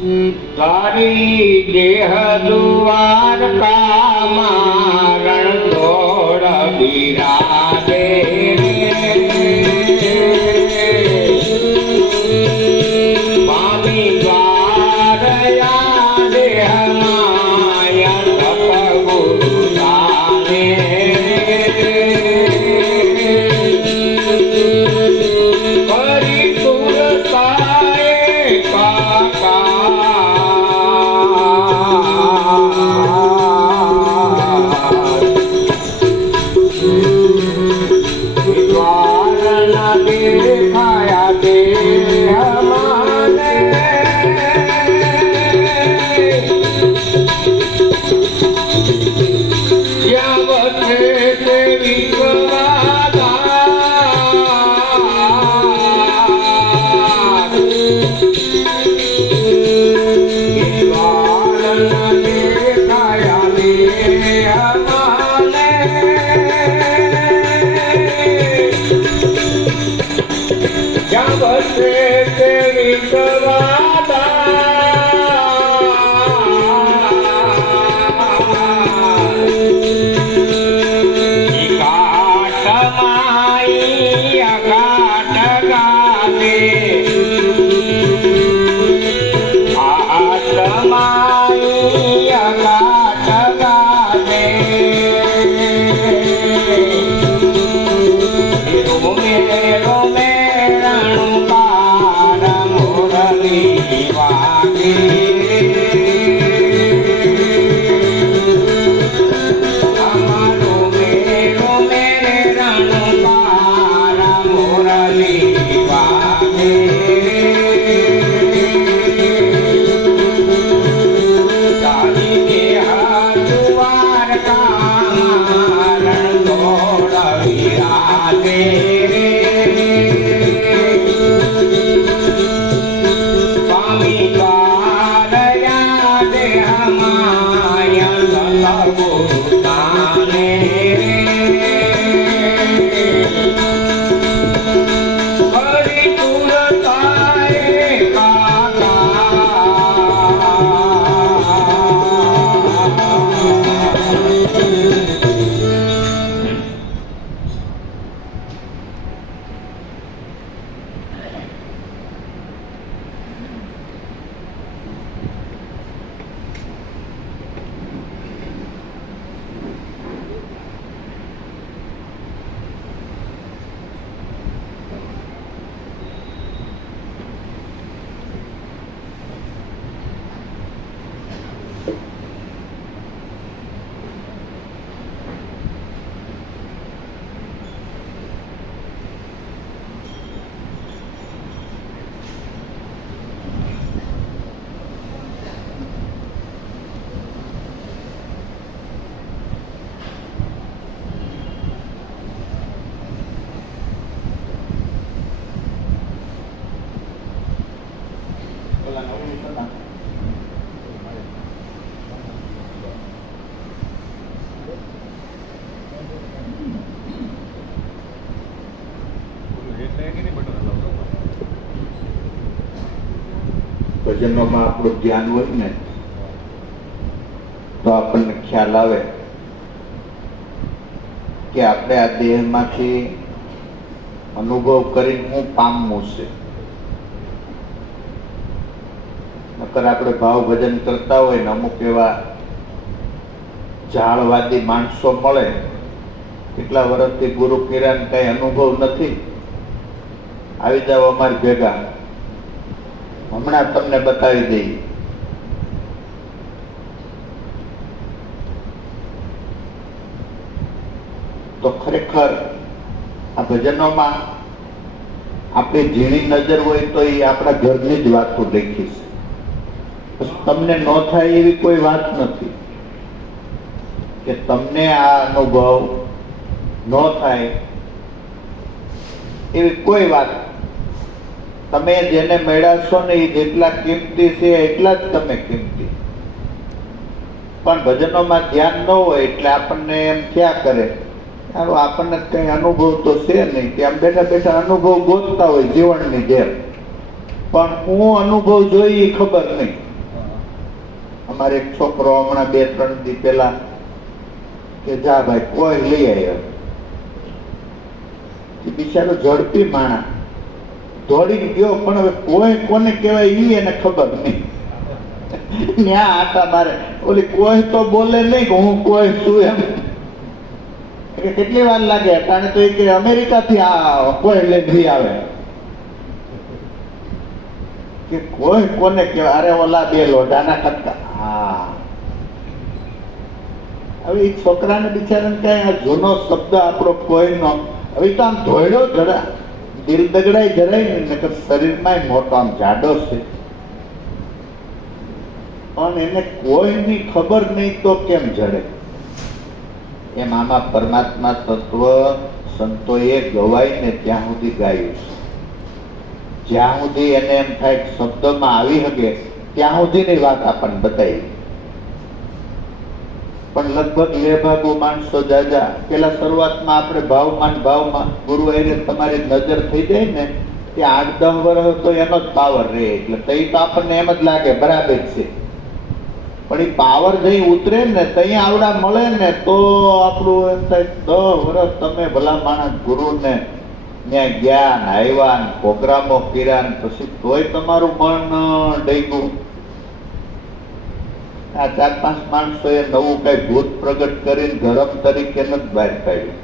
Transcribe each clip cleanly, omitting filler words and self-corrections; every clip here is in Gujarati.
તારી દેહ દ્વારકામાં રણછોડ બિરાજે સ્વામી દ્વારયા દેહમાય સતગુરુ સાને કરી તુરતાએ કાકા દેખાયા દે હમાને જ્યાં વસે તે વિશ્વદાતા દેખાયા દે હમાને જ્યાં વસે તે વિશ્વદાતા કાઠમાઈ અગાટ ગાવે કાઠમાઈ અગાટ ગાવે રોમે રોમે ભજનોમાં આપણું ધ્યાન હોય ને તો આપણને ખ્યાલ આવે કે આપણે આ દેહમાંથી અનુભવ કરીને હું પામવું છે. નકર આપણે ભાવ ભજન કરતા હોય ને અમુક એવા ઝાડવાદી માણસો મળે, કેટલા વર્ષથી ગુરુ કિરણ કઈ અનુભવ નથી, આવી જાવ અમારી ભેગા, હમણાં તમને બતાવી દઈએ. તો ખરેખર આ ભજનોમાં આપણી ઝીણી નજર હોય તો એ આપણા ઘરની જ વાતો દેખી છે. તમને ન થાય એવી કોઈ વાત નથી કે તમને આ અનુભવ ન થાય એવી કોઈ વાત. તમે જેને મેળવશો ને એ જેટલા કિંમતી છે એટલા જ તમે કિંમતી. પણ ભજનોમાં ધ્યાન ન હોય એટલે આપણને એમ થયા કરે આપણને કઈ અનુભવ તો છે નહીં, કે આમ બેઠા બેઠા અનુભવ ગોતતા હોય જીવનની જેમ, પણ હું અનુભવ જોઈ ખબર નહીં. અમારે એક છોકરો હમણાં 2-3 દી પહેલા કે જા ભાઈ કોઈ લઈ આવ્યો, એ બિચારો ઝડપી માણા દોડી ગયો, પણ હવે કોઈ કોને કહેવાય ઈ એને ખબર નહીં. ત્યાં આટા મારે, ઓલી કોઈ તો બોલે નહીં કે હું કોઈ છું એમ. કે કેટલી વાર લાગે અટાણે તો એ કે અમેરિકાથી આ કોઈ લઈ આવે કે કોઈ કોને કહેવાય. અરે ઓલા 2 લોઢાના કટકા. હા, હવે એ છોકરાને બિચારાને કઈ આ જૂનો શબ્દ આપણો કોઈનો, હવે તો આમ ધોયડો જરા દિલ દગડાઈ જરાય ને, નકર શરીરમાં મોટો આમ જાડો છે, પણ એને કોઈની ખબર નહીં તો કેમ જડે? એમ આમાં પરમાત્મા તત્વ સંતોએ ગવાઈને ત્યાં સુધી ગાયું છે. જ્યાં સુધી એને એમ થાય કે શબ્દમાં આવી શકે ત્યાં સુધીની વાત આપણને બતાવી. પણ લગભગ 2 ભાગો માણસો જાજા પેલા શરૂઆતમાં આપણે ભાવમાં ગુરુ એને તમારી નજર થઈ જાય ને કે 8-10 વર્ષ તો એનો જ પાવર રહે, એટલે તઈ તો આપણને એમ જ લાગે બરાબર છે. પણ એ પાવર જઈ ઉતરે ને તઈ આવડા મળે ને તો આપણું એમ થાય 10 વર્ષ તમે ભલા માણસ ગુરુને ત્યાં ગયા ને આવ્યા ને પ્રોગ્રામો કર્યા ને પછી તોય તમારું મન ડૈગું. આ 4-5 માણસોએ નવું કઈ ભૂત પ્રગટ કરીને ધર્મ તરીકે નથી બહાર કાઢ્યું.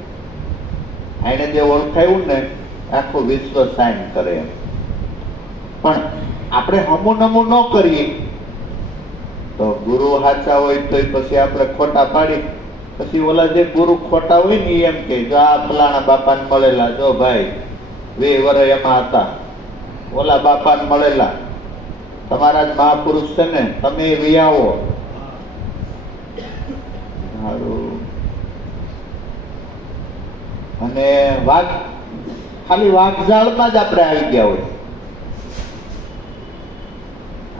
એને જે ઓળખાયું ને આખું વિશ્વ સાઈન કરે એમ. પણ આપણે હમું નમું ન કરીએ તો ગુરુ સાચા હોય તો પછી આપણે ખોટા પાડી, પછી ઓલા જે ગુરુ ખોટા હોય ને એમ કે જો આ ફલાણા બાપાને મળેલા, જો ભાઈ 2 વર્ષ એમાં હતા, ઓલા બાપાને મળેલા, તમારા જ મહાપુરુષ છે ને, તમે વી આવો. અને વાઘ ખાલી વાઘઝાડમાં જ આપણે આવી ગયા હોય.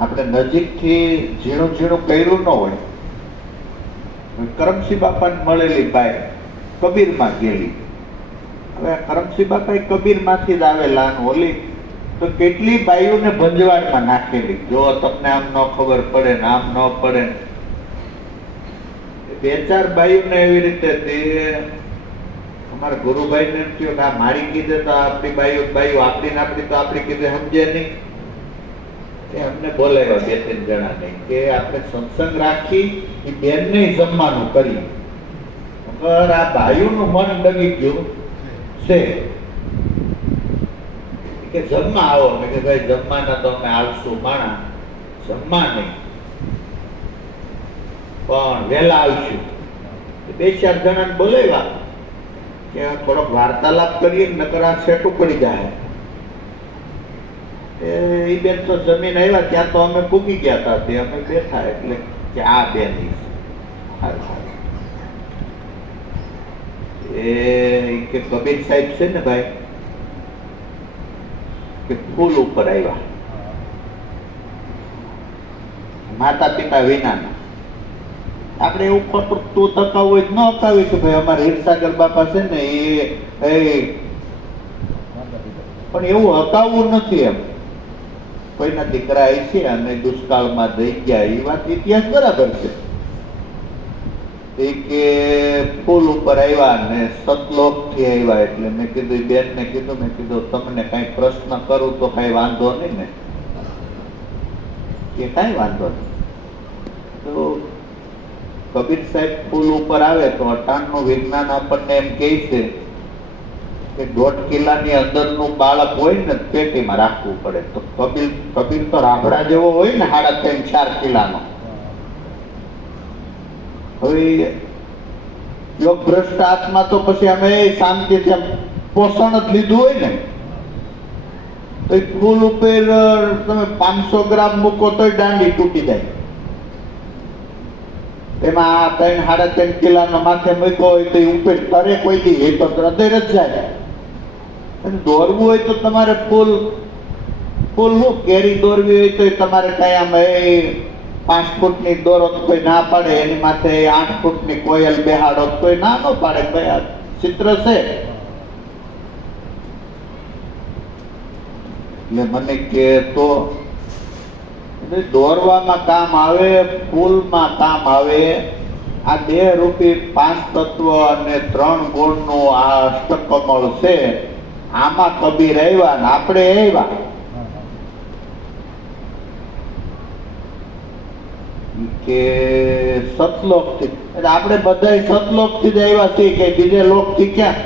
આપણે નજીકથી ઝીણું ઝીણું કર્યું ન હોય. કરમસિંહ બાપાને મળેલી બાઈ કબીરમાં ગયેલી. હવે કરમસિંહ બાપા કબીરમાંથી જ આવેલા, ઓલી તો કેટલી બાઈઓને ભંજવાડમાં નાખેલી. જો તમને આમ ન ખબર પડે ને આમ ન પડે, 2-4 બાઈઓને એવી રીતે અમારા ગુરુભાઈ ને એમ થયું કે આ મારી કીધે તો આપણી બાઈઓ આપણી તો આપણી કીધે સમજે નહીં. અમને બોલાવ્યા 2-3 જણાને કે આપણે સત્સંગ રાખી એ બેનને જમવાનું કરી. આ ભાઈઓનું મન ડગી ગયું છે કે જમવા આવો. મેં કે ભાઈ જમવાના તો અમે આવશું, માણા જમવા નહીં પણ વહેલા આવશું. 2-4 જણાને બોલાવ્યા કે થોડોક વાર્તાલાપ કરીએ, નકર આ છેટું પડી જાય. એ બેન તો જમીન આવ્યા ત્યાં તો અમે પૂગી ગયા હતા, તે અમે બેઠા એટલે કે આ બેન એ કે કબીર સાહેબ છે ને ભાઈ કે ફૂલ ઉપર આવ્યા, માતા પિતા વિનાના. આપણે એવું ખોટું તું તકાવું હોય ન અકાવી કે ભાઈ અમારે હીરસાગર બાપા છે ને એ પણ એવું હકાવવું નથી. એમ કોઈના દીકરા એ છે અને દુષ્કાળમાં દઈ ગયા, એ વાત ઇતિહાસ બરાબર છે. એ કે ફૂલ ઉપર આવ્યા ને સતલોક થી આવ્યા. એટલે મેં કીધું બેન ને કીધું, મેં કીધું તમને કઈ પ્રશ્ન કરું તો કઈ વાંધો નહીં ને? કે કઈ વાંધો નહીં. તો કબીર સાહેબ ફૂલ ઉપર આવે તો અટાણનું વિજ્ઞાન આપણને એમ કહે છે કે 1.5 કિલાની અંદરનું બાળક હોય ને પેટીમાં રાખવું પડે. તો કબીર તો રાભડા જેવો હોય ને 3.5-4 કિલાનો. હવે યોગ ભ્રષ્ટ આત્મા તો પછી અમે શાંતિથી પોષણ જ લીધું હોય ને, તો એ ફૂલ ઉપર તમે 500 ગ્રામ મૂકો તો દાંડી તૂટી જાય. એમાં 3-3.5 કિલાનો માથે મૂક્યો હોય તો એ ઉપર તરે કોઈ દી એ તો હૃદય જ જાય. અને દોરવું હોય તો તમારે ફૂલ હું કેરી દોરવી હોય તો તમારે કઈ આમ 5 ફૂટની દોરો તો કોઈ ના પાડે, એની માથે 8 ફૂટની કોયલ બેહાડો કોઈ ના ન પાડે. ભાઈ આ ચિત્ર છે. એટલે મને કે તો એટલે દોરવામાં કામ આવે, ફૂલમાં કામ આવે. આ 2 રૂપી 5 તત્વ અને 3 ગુણનું આ અષ્ટકમળ છે. આમાં કબીર આવ્યા ને આપણે આવ્યા. કે સતલોકથી, એટલે આપણે બધા સતલોકથી જ આવ્યા છીએ કે બીજે લોકથી ક્યાં?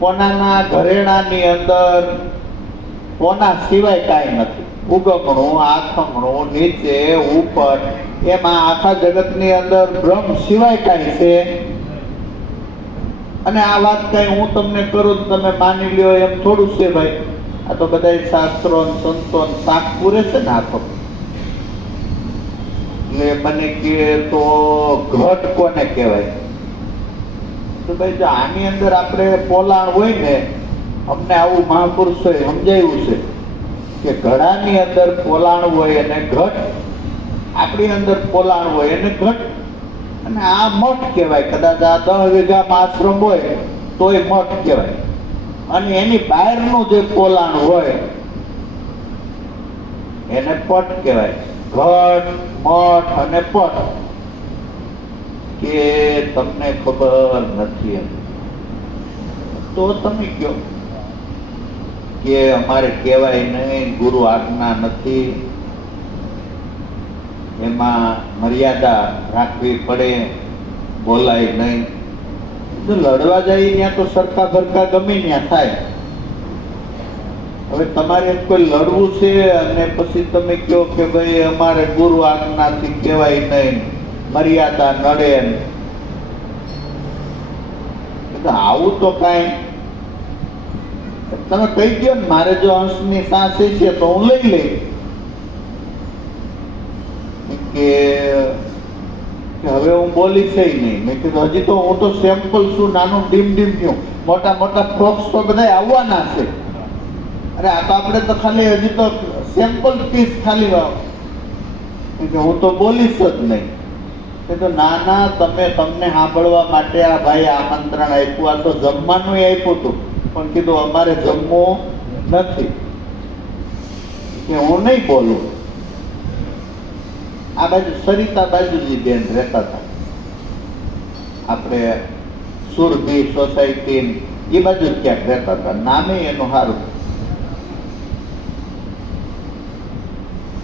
કોનાના ઘરેણાની અંદર કોના સિવાય કાંઈ નથી. ઉગમણું, આથમણું, નીચે, ઉપર, એમાં આખા જગતની અંદર બ્રહ્મ સિવાય કાંઈ છે. અને આ વાત કઈ હું તમને કરું તમે માની લ્યો એમ થોડું છે ભાઈ. આ તો બધા શાસ્ત્રો સંતો શાક પૂરે છે ને આખો. એટલે મને કે તો ઘટ કોને કહેવાય? તો ભાઈ જો આની અંદર આપણે પોલાણ હોય ને, અમને આવું મહાપુરુષોએ સમજાવ્યું છે કે ઘડાની અંદર પોલાણ હોય અને ઘટ, આપણી અંદર પોલાણ હોય અને ઘટ. અને આ મઠ કહેવાય. કદાચ આ 10 વીઘામાં આશ્રમ હોય તોય મઠ કહેવાય. અને એની બહારનું જે પોલાણ હોય એને પટ કહેવાય. ઘટ, મઠ અને પટ. કે તમને ખબર નથી એમ તો તમે કહો કે અમારે કહેવાય નહીં, ગુરુ આજ્ઞા નથી, એમાં મર્યાદા રાખવી પડે, બોલાય નહીં. જો લડવા જાય ત્યાં તો સરખા ભરખા ગમે ત્યાં થાય. હવે તમારે કોઈ લડવું છે અને પછી તમે કહો કે ભાઈ અમારે ગુરુ આજ્ઞાથી કહેવાય નહીં, મર્યાદા નડે. આવું તો કાંઈ તમે કહી દો ને, મારે જો અંશની સાસ છે તો હું લઈ લઈ. કે હવે હું બોલીશ નહીં. મેં કીધું હજી તો હું તો સેમ્પલ છું, નાનું ડીમ નું. મોટા મોટા ફ્રોક્સ તો બધા આવવાના છે. અરે આ તો આપણે તો ખાલી હજી તો સેમ્પલ પીસ ખાલી હું તો બોલીશ જ નહીં. તો ના ના, તમને સાંભળવા માટે આ ભાઈ આમંત્રણ આપ્યું. આ તો જમવાનું આપ્યું હતું પણ કીધું અમારે જમવું નથી કે હું નહીં બોલું. આ બાજુ સરિતા બાજુજી બેન રહેતા હતા, આપણે સુરભી સોસાયટી એ બાજુ ક્યાંક રહેતા હતા. નામે એનું સારું.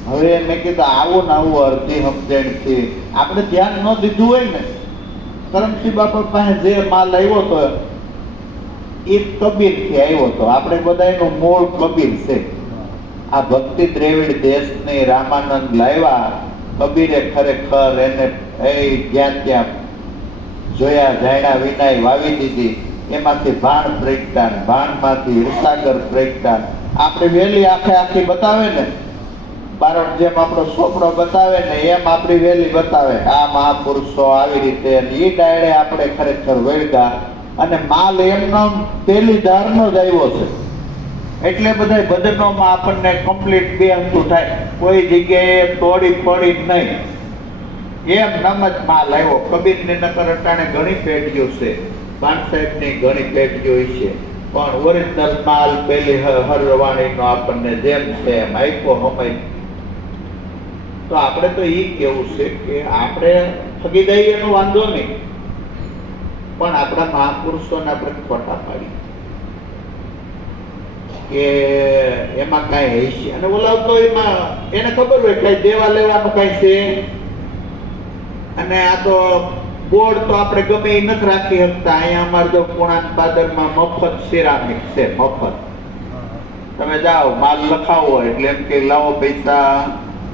હવે મેં કીધું આવું ને આવું અડધી સમજણથી આપણે ધ્યાન ન દીધું હોય ને. કરમસિંહ બાપા પાસે જે માલ આવ્યો હતો એ કબીરથી આવ્યો હતો. આપણે બધા એનું મૂળ કબીર છે. આ ભક્તિ દ્રેવિડ દેશની રામાનંદ લાવ્યા. કબીરે ખરેખર એને જ્યાં ત્યાં જોયા જાણ્યા વિનાય વાવી દીધી. એમાંથી ભાણ પ્રગટાન, ભાણમાંથી હિરસાગર પ્રગટાન. આપણે વેલી આખી બતાવે ને, બારોટ જેમ આપણો સોપડો બતાવે ને એમ આપણી વેલી બતાવે. આ મહાપુરુષો આવી રીતે એ ડાયડે આપણે ખરેખર વળગા. અને માલ એમનો પેલી ધારનો જ આવ્યો છે. એટલે બધા ભજનોમાં આપણને કમ્પ્લીટ બેહતું થાય. કોઈ જગ્યાએ તોડી ફોડી નહીં. એમ નમ જ માલ આવ્યો. કબીરની નકર અટાણે ઘણી પેઢીઓ છે, બાણ સાહેબની ઘણી પેઢીઓ છે, પણ ઓરિજિનલ માલ પેલી હરવાણીનો આપણને જેમ છે એમ આપ્યો સમય. તો આપણે તો એ કેવું છે કે આપણે ઠગી દઈએ એનો વાંધો નહીં, પણ આપણા મહાપુરુષોને આપણે ખોટા પાડી કે એમાં કાંઈ હશે. અને ઓલા તો એમાં એને ખબર હોય કઈ દેવા લેવાનું કઈ છે. અને આ તો બોર્ડ તો આપણે ગમે એ નથી રાખી શકતા. અહીંયા અમારે જો પુણાન પાદરમાં મફત સિરામિક છે, મફત. તમે જાઓ માલ લખાવો એટલે એમ કે લાવો પૈસા.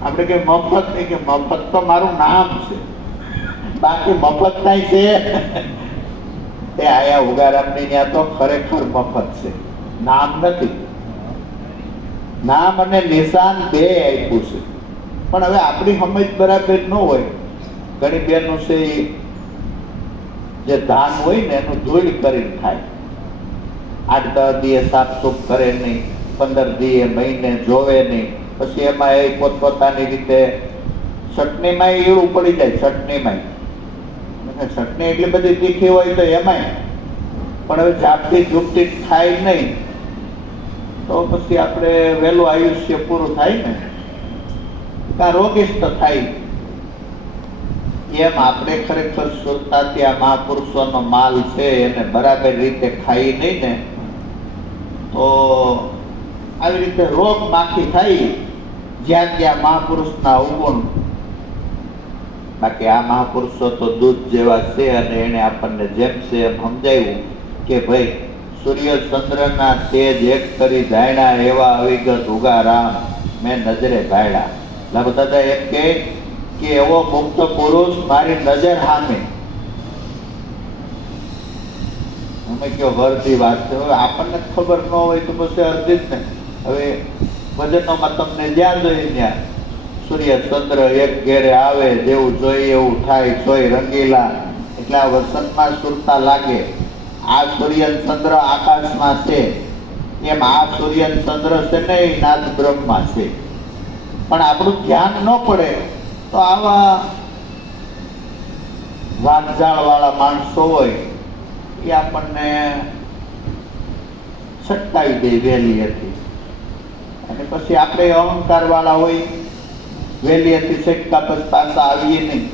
આપણે કે મફત નહીં, કે મફત તો મારું નામ છે, બાકી મફત કઈ છે તે આયા ઉગારામની ત્યાં તો ખરેખર મફત છે, નામ નથી. નામ અને નિશાન બે આપ્યું છે. પણ હવે આપણી સમજ બરાબર ન હોય. ઘણી બહેનો છે જે ધાન હોય ને એનું ધૂળ કરીને ખાય. 8-10 દિવસ સાફ સુફ કરે નહીં, 15 દિવસ મહિને જોવે નહીં. પછી એમાં એ પોતપોતાની રીતે ચટણીમાં ઈળું પડી જાય. ચટણીમાં એટલી બધી તીખી હોય તો એમાંય. પણ હવે ઝાપટી ઝૂપટી થાય નહીં તો પછી આપણે વહેલું આયુષ્ય પૂરું થાય ને. કાં રોગિષ્ટ થાય. એમ આપણે ખરેખર સુરતાથી આ મહાપુરુષોનો માલ છે એને બરાબર રીતે ખાઈ નહીં ને તો આવી રીતે રોગ માખી થાય જ્યાં ત્યાં મહાપુરુષના અવગુણ. બાકી આ મહાપુરુષો તો દૂધ જેવા છે અને એને આપણને જેમ છે એમ સમજાવ્યું કે ભાઈ સૂર્ય ચંદ્રના તેજ એક કરી ધાયણા એવા અવિગત ઉગા રામ મેં નજરે ભાયડા. લાભ દાદા એમ કે એવો મુક્ત પુરુષ મારી નજર સામે. અમે કયો વર્ધી વાત છે. હવે આપણને ખબર ન હોય તો પછી અર્ધિત ને. હવે ભજનોમાં તમને જ્યાં જોઈએ ત્યાં સૂર્ય ચંદ્ર એક ઘેરે આવે, જેવું જોઈએ એવું થાય, સોય રંગીલા. એટલે આ વસંતમાં સુરતા લાગે. આ સૂર્ય ચંદ્ર આકાશમાં છે એમ આ સૂર્ય ચંદ્ર છે ને એ નાદ બ્રહ્મમાં છે. પણ આપણું ધ્યાન ન પડે તો આવા વાંઝાળ વાળા માણસો હોય એ આપણને છટકાવી દે વહેલી હતી. અને પછી આપણે અહંકાર વાળા હોય, વહેલી હતી છટકા પછી પાછા આવીએ નહીં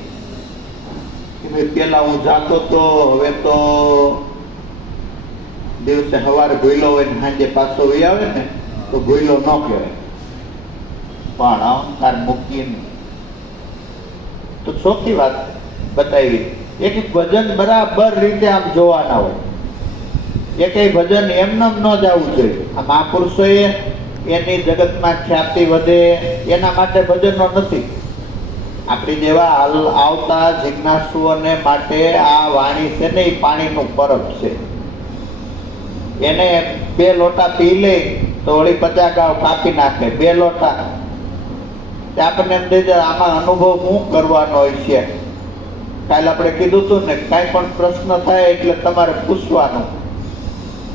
કે ભાઈ પેલા હું જાતો તો હવે તો દિવસે સવારે ભૂલો હોય ને સાંજે પાછો વહી આવે ને તો ભૂલો ન કહેવાય. પણ અહંકાર મૂકીને તો ચોખ્ખી વાત બતાવી. એક ભજન બરાબર રીતે આમ જોવાના હોય. એક ભજન એમને ન જવું જોઈએ. આ મહાપુરુષોએ એની જગતમાં ખ્યાતિ વધે એના માટે ભજનો નથી. આપણી જેવા આવતા જિજ્ઞાસુઓને માટે આ વાણી છે ને એ પાણીનું પરબ છે. એને 2 લોટા પી લે તો વળી 50 ગાવ કાપી નાખે. 2 લોટા આપણને એમ થઈ જાય આમાં અનુભવ શું કરવાનો હોય છે. કાલે આપણે કીધું હતું ને કાંઈ પણ પ્રશ્ન થાય એટલે તમારે પૂછવાનું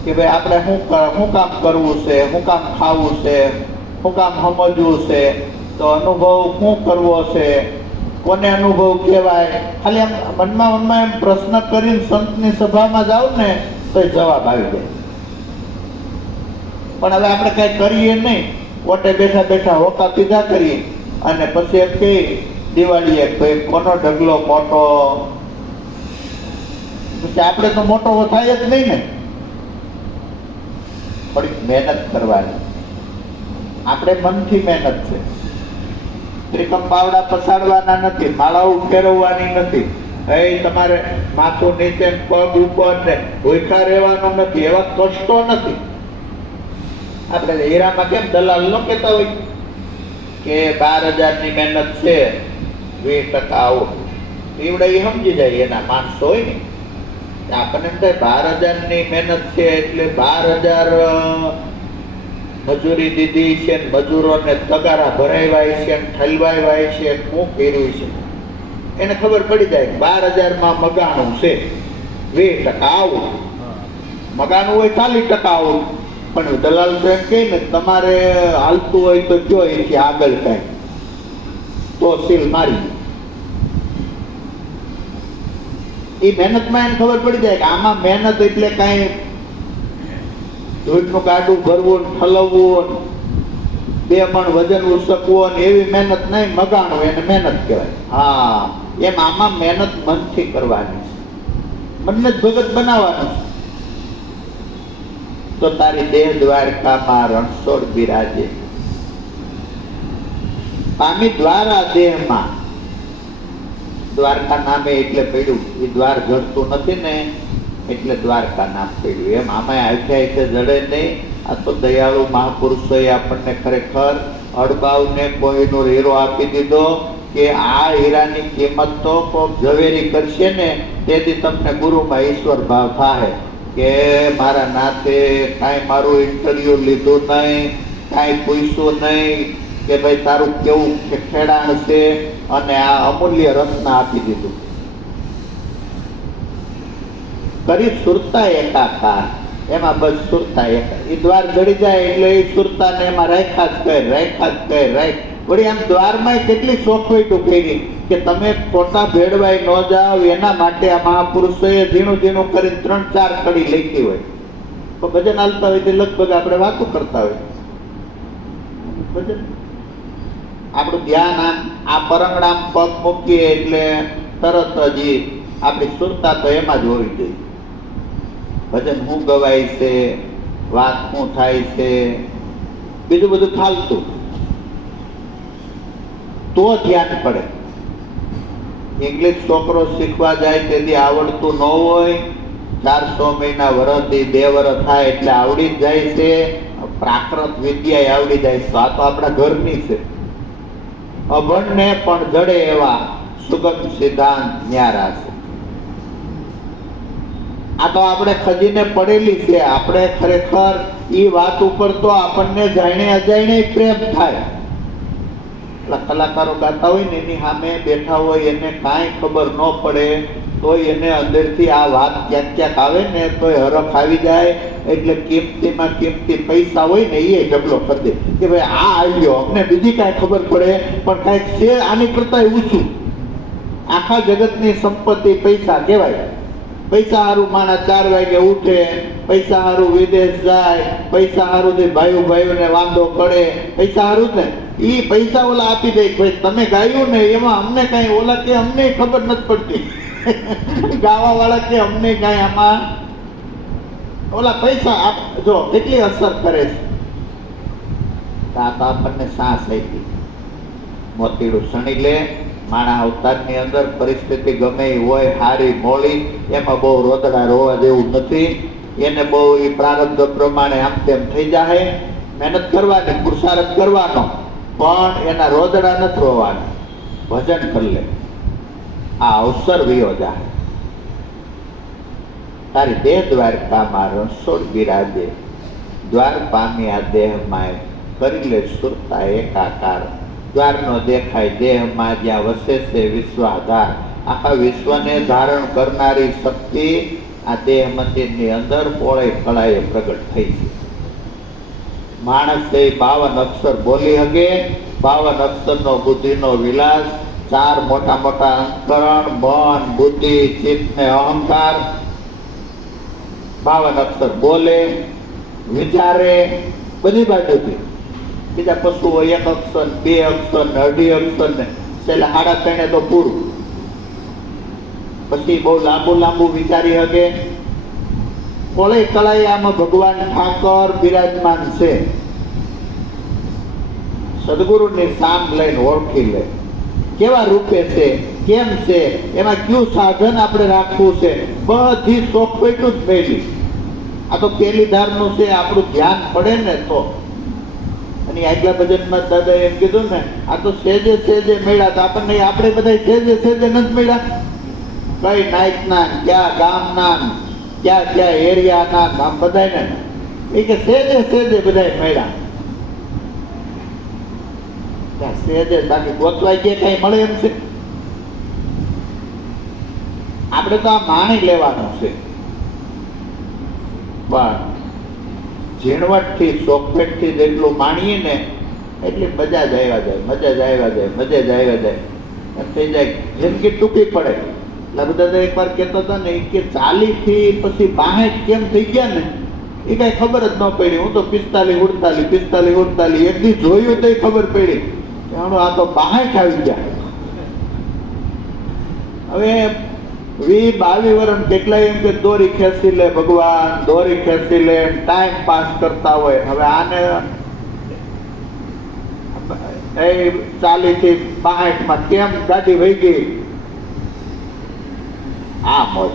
કે ભાઈ આપણે શું કામ કરવું છે, શું કામ ખાવું છે, શું કામ સમજવું છે, તો અનુભવ શું કરવો છે, કોને અનુભવ કહેવાય. ખાલી આમ મનમાં એમ પ્રશ્ન કરીને સંતની સભામાં જાવ ને તો જવાબ આવી જાય. પણ હવે આપણે કઈ કરીએ નહીં, ઓટે બેઠા બેઠા હોકા પીધા કરીએ અને પછી એમ કે દિવાળીએ ભાઈ કોનો ઢગલો મોટો. પછી આપણે તો મોટો થાય જ નહીં ને. થોડીક મહેનત કરવાની. આપણે મનથી મહેનત છે. ત્રિકમ પાવડા પસાડવાના નથી, માળાઓ ફેરવવાની નથી, તમારે માથું નીચે પગ ઉપર ને ભૂખા રહેવાનું નથી, એવા કષ્ટો નથી. આપણે હીરામાં કેમ દલાલ ન કહેતા હોય કે 12,000 ની મહેનત છે 20% આવો. એવડે એ સમજી જાય એના માણસો હોય ને. આપણને એમ થાય 12,000 ની મહેનત છે એટલે 12,000 મજૂરી દીધી છે, મજૂરોને તગારા ભરાવ્યા છે, ઠલવાય છે, શું કર્યું છે. એને ખબર પડી જાય 12,000 માં મગાણું છે 20% આવું. મગાણું હોય 40% આવું. પણ દલાલ તો એમ કહે ને તમારે હાલતું હોય તો કયો એથી આગળ થાય તો સીલ મારી. એ મહેનતમાં એને ખબર પડી જાય કે આમાં મહેનત એટલે કાંઈ ધૂળનું ગાડું ભરવું, ઠલવવું, 2 મણ વજન ઉચકવું એવી મહેનત નહીં. મગાણું એને મહેનત કહેવાય. હા, એમ આમાં મહેનત મનથી કરવાની છે. મનને જ ભગત બનાવવાનું છે. તો તારી દેહ દ્વારકામાં રણછોડ બિરાજે. પામી દ્વારા દેહમાં. દ્વારકા નામે એટલે પડ્યું. એ દ્વાર જડતું નથી ને એટલે દ્વારકા નામ પડ્યું. એમ આમાં આખ્યા જડે નહીં. આ તો દયાળુ મહાપુરુષોએ આપણને ખરેખર અડબાવને કોઈનો હીરો આપી દીધો કે આ હીરાની કિંમત તો કોક ઝવેરી કરશે ને તેથી તમને ગુરુમાં ઈશ્વર ભાવ થાય કે મારા નાતે કાંઈ મારું ઇન્ટરવ્યુ લીધું નહીં, કાંઈ પૂછ્યું નહીં કે ભાઈ તારું કેવું ખેડાણ છે, અને આ અમૂલ્ય રત્ન આપી દીધું. કરી સુરતા એકાકાર. એમાં બસ સુરતા એકા. એ દ્વાર જડી જાય એટલે એ સુરતાને એમાં રાખ્યા જ કહે. વળી આમ દ્વારમાં કેટલી ચોખવટો કરી કે તમે ખોટા ભેળવાઈ ન જાઓ એના માટે આ મહાપુરુષોએ ઝીણું ઝીણું કરીને 3-4 કડી લખી હોય. તો ભજન હાલતા હોય તે લગભગ આપણે વાતો કરતા હોય. ભજન આપણું ધ્યાન આ પરંગડામાં પગ મૂકીએ એટલે તરત જ આપણી સુરતા તો એમાં જ હોવી જોઈએ. ભજન શું ગવાય છે, વાત શું થાય છે, બીજું બધું ફાલતું, તો ધ્યાન પડે. ઇંગ્લિશ છોકરો શીખવા જાય તેથી આવડતું ન હોય, 400 મહિના વરસથી 2 વર્ષ થાય એટલે આવડી જ જાય છે. પ્રાકૃત વિદ્યા આવડી જાય છે. આ તો આપણા ઘરની છે. અભણને પણ જડે એવા સુગમ સિદ્ધાંત ન્યારા છે. આ તો આપણે ખજીને પડેલી છે. આપણે ખરેખર એ વાત ઉપર તો આપણને જાણે અજાણે પ્રેમ થાય. કલાકારો ગાતા હોય ને એની સામે બેઠા હોય એને કાંઈ ખબર ન પડે તોય એને અંદરથી આ વાત ક્યાંક ક્યાંક આવે ને તોય હરખ આવી જાય. એટલે કિંમતીમાં કિંમતી પૈસા હોય ને એ ઢગલો કરી દે કે ભાઈ આ આવ્યો, અમને બીજી કાંઈ ખબર પડે પણ કાંઈક છે આની કરતા ઊંચું. આખા જગતની સંપત્તિ પૈસા કહેવાય. પૈસા હારું માણસ 4 વાગે ઉઠે, પૈસા હારું વિદેશ જાય, પૈસા હારું ભાઈઓ ભાઈઓને વાંધો પડે, પૈસા હારું ને ઈ પૈસા ઓલા આપી દે. ભાઈ તમે ગાયું ને એમાં અમને કઈ, ઓલા કે અમને ખબર નથી પડતી, ગાવા વાળા કે અમને કઈ આમાં ઓલા પૈસા જો કેટલી અસર કરે છે. આ તો આપણને સાસ આપી, મોતીડું સણી લે. માણા અવતારની અંદર પરિસ્થિતિ ગમે એ હોય, હારી મોળી, એમાં બહુ રોદડા રોવા જેવું નથી. એને બહુ એ પ્રારબ્ધ પ્રમાણે આમ તેમ થઈ જાય. મહેનત કરવાની, પુરુષાર્થ કરવાનો, પણ એના રોદડા નથી રોવાના. ભજન કરી લે, આ અવસર વિયો જાય. તારી દેહ દ્વારકામાં રણછોડ બિરાજે, દ્વાર પામી આ દેહમાં કરી લે સુરતા એકાકાર. દ્વાર નો દેખાય દેહમાં જ્યાં વસે છે વિશ્વાધાર. આખા વિશ્વને ધારણ કરનારી શક્તિ આ દેહ મંદિરની અંદર પોળે કળાએ પ્રગટ થઈ છે. માણસ 52 અક્ષર બોલી શકે. 52 અક્ષરનો બુદ્ધિનો વિલાસ. 4 મોટા મોટા અંતકરણ, મન, બુદ્ધિ, ચિત્ત ને અહંકાર. 52 અક્ષર બોલે, વિચારે, બધી બાજુથી. બીજા પશુઓ 1 અક્ષર, 2 અક્ષર, 2.5 અક્ષર ને છેલ્લે 3.5 તો પૂરું. પછી બહુ લાંબુ લાંબુ વિચારી શકે. કોળે કળાએ આમાં ભગવાન ઠાકર બિરાજમાન છે. સદગુરુની સામ લઈને ઓળખી લે, કેવા રૂપે છે, કેમ છે, એમાં કયું સાધન આપણે રાખવું છે, બધી સોફ્ટવેર જ મેળવી. આ તો પેલી ધારનું છે. આપણું ધ્યાન પડે ને તો. અને આગલા ભજનમાં દાદા એમ કીધું ને, આ તો સેજે સેજે મળ્યા. તો આપણને આપણે બધા સેજે સેજે નથી મળ્યા. કઈ નાયકના, ક્યાં ગામના, ક્યાં ક્યાં એરિયાના, આમ બધાને એ કે સેજે સેજે બધા મળ્યા. સેજે, બાકી ગોતવાઈ ગયા કઈ મળે એમ છે? આપણે તો આ માણી લેવાનું છે. પણ ઝીણવટથી, ચોખવટથી જેટલું માણીએ ને એટલી મજા જ આવ્યા જાય, મજા જ આવ્યા જાય, મજા જ આવ્યા જાય. એમ થઈ જાય જિંદગી ટૂંકી પડે. એટલે બધા તો એકવાર કહેતા હતા ને કે 40 થી પછી 62 કેમ થઈ ગયા ને એ કઈ ખબર જ ન પડી. હું તો 45, 48 એક દી જોયું તો ખબર પડી કે આ તો 62 આવી ગયા. હવે 20-22 વર્ષ કેટલાય એમ કે દોરી ખેંચી લે ભગવાન, દોરી ખેંચી લે, ટાઈમ પાસ કરતા હોય. હવે આને 40 થી 62 માં કેમ ગાડી વહી ગઈ? આ મોજ.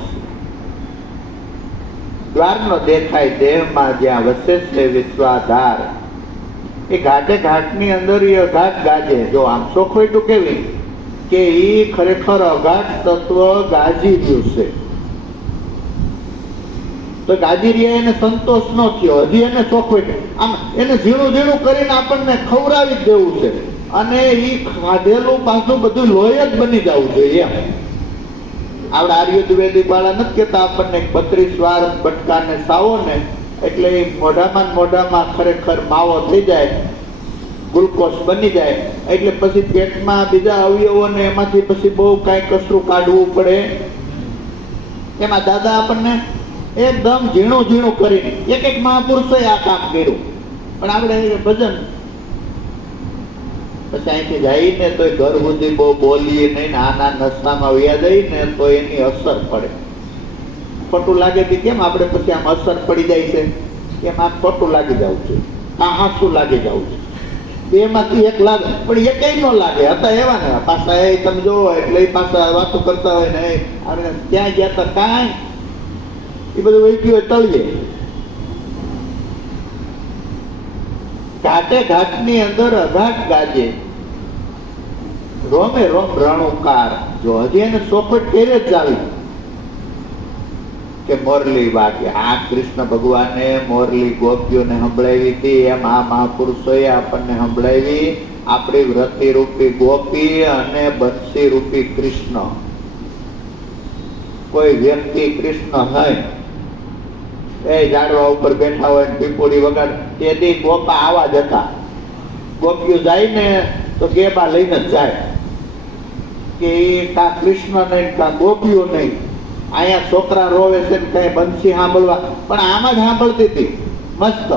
દ્વારનો દેખાય દેહમાં જ્યાં વસે છે વિશ્વાધાર. એ ઘાટે ઘાટની અંદર એ અઘાટ ગાજે. જો આમ ચોખવટું કેવી કે એ ખરેખર અઘાટ તત્વ ગાજી રહ્યું છે. તો ગાજી રહ્યા એને સંતોષ ન થયો. હજી એને ચોખવટ આમ એને ઝીણું ઝીણું કરીને આપણને ખવડાવી જ દેવું છે. અને એ ખાધેલું પાછું બધું લોહી જ બની જવું જોઈએ એમ. આપણે આયુર્વેદિક વાળા નથી કેતા આપણને 32 વાર બટકાને સાવો ને એટલે મોઢામાં ખરેખર માવો થઈ જાય, ગ્લુકોઝ બની જાય. એટલે પછી પેટમાં બીજા અવયવોને એમાંથી પછી બહુ કાંઈ કસરું કાઢવું પડે. એમાં દાદા આપણને એકદમ ઝીણું ઝીણું કરીને એક મહાપુરુષોએ આ કામ કર્યું. પણ આપણે ભજન પછી અહીંથી જઈને તો ઘર સુધી બહુ બોલીએ નહીં ને આના નશામાં વ્યા જઈએ ને તો એની અસર પડે. ખોટું લાગે કે કેમ આપણે પછી આમ અસર પડી જાય છે, કેમ આમ ખોટું લાગી જવું છે, આ હાસું લાગી જવું છે. બેમાંથી એક લાગે પણ એ કઈ ન લાગે. હતા એવા ને પાછા એ તમે જોવો એટલે એ પાછા વાતો કરતા હોય ને આપણે ત્યાં ગયા હતા કાંઈ એ બધું વહી ગયું હોય તળિયે. ઘાટે ઘાટની અંદર અઘાટ ગાજે, રોમે રોમ રણુકાર. જો હજી એને ચોપટ ઘેરે જ આવી કે મોરલી વાગે. આ કૃષ્ણ ભગવાને મોરલી ગોપીઓને સંભળાવી હતી, એમ આ મહાપુરુષોએ આપણને સંભળાવી. આપણી વ્રતિ રૂપી ગોપી અને બંસી રૂપી કૃષ્ણ. કોઈ વ્યક્તિ કૃષ્ણ નહીં એ ઝાડવા ઉપર બેઠા હોય ને પીપોડી વગાડ તેથી ગોપા આવા જ હતા. ગોપીઓ જાય ને તો ગેબા લઈને જ જાય કે કા કૃષ્ણ નહીં કા ગોપીઓ નહીં. અહીંયા છોકરા રોવે છે ને કઈ બંસી સાંભળવા, પણ આમાં જ સાંભળતી હતી મસ્ત.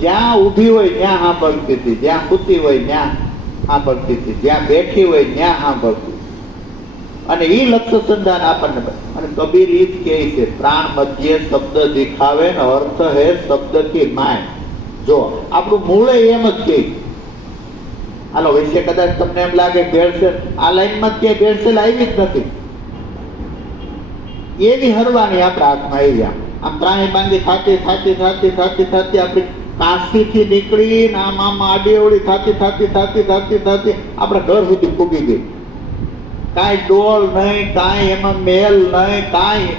જ્યાં ઊભી હોય ત્યાં સાંભળતી હતી, જ્યાં સૂતી હોય ત્યાં સાંભળતી હતી, જ્યાં બેઠી હોય ત્યાં સાંભળતી. અને એ લક્ષ સંધાન આપણને. અને કબીર ઈ જ કહે છે, પ્રાણ મધ્ય શબ્દ દેખાવે ને અર્થ હે શબ્દ થી માય. જો આપણું મૂળે એમ જ કહે. હાલો વિશે કદાચ તમને એમ લાગે ભેળસેળ, આ લાઈનમાં ક્યાંય ભેળસેળ આવી જ નથી. એવી હરવાની આપણા હાથમાં આવી. આમ પ્રાણી બાંધી થાતી થાતી થાતી થાતી થાતી આપણી કાશી થી નીકળીને આમ આડીઓળી થાતી થાતી થાતી થાતી થાતી આપણા ઘર સુધી પૂગી ગઈ. કાંઈ ડોલ નહીં, કાંઈ એમાં મેલ નહીં, કાંઈ